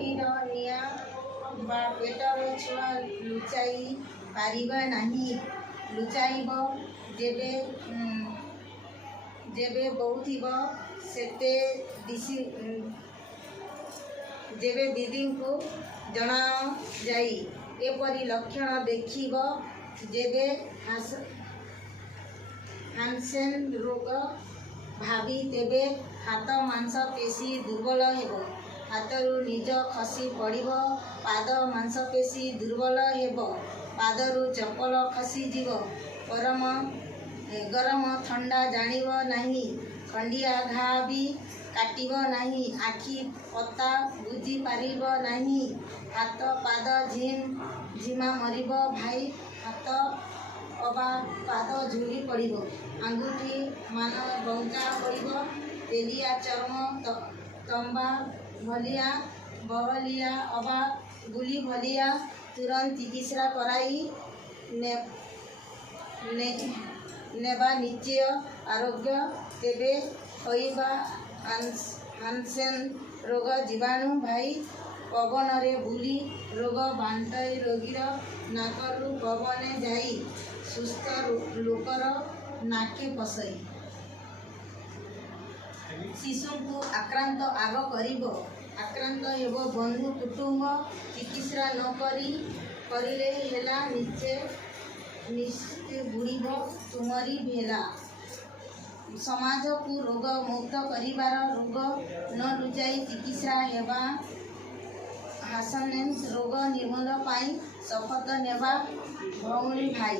छातीर निआ बा पेटर छुआ लुचाई पारिबा नहीं। लुचाइब जेबे जेबे बहुथिब सेते दिसी जेबे दीदी को जनाओ जाई। एपरी लक्षण देखिब जेबे हानसेन रोग भावी तेबे हाथ मांसपेशी दुर्बल हेब। हाथरू निज खसी पड़िब। पाद मांसपेशी दुर्बल हेब। पादरू चपल खसीजिब। गरम ठंडा जानिब नहीं। खंडिया घा भी काटिब नहीं। आखि पता बुझी पारिब नहीं। हाथ पाद झिमा मरिब भाई। हाथ अबा पाद झुरी पड़िब। आंगुठी मान बंका पड़िब। तेलिया चर्म तंबा भलिया बहलिया अबा गुली भलिया तुरंत चिकित्सा कराई नेबा निश्चय आरोग्य तेबे होइबा हानसेन रोग जीवाणु भाई पवन रे बुली रोग बांटाई रोगीर नाकरू पवने जाई सुस्थ लोकर नाके पसई। शिशु को आक्रांत आग करिब। आक्रांत हेब बंधु कुटुंब चिकित्सा न करिले हेला निश्चय बुड़ीब तुमरी भेला। समाज को रोग मुक्त करिबार रोग न लुचाई चिकित्सा हेबा हानसेन रोग निर्मूलन पाई शपथ नेबा भौणी भाई।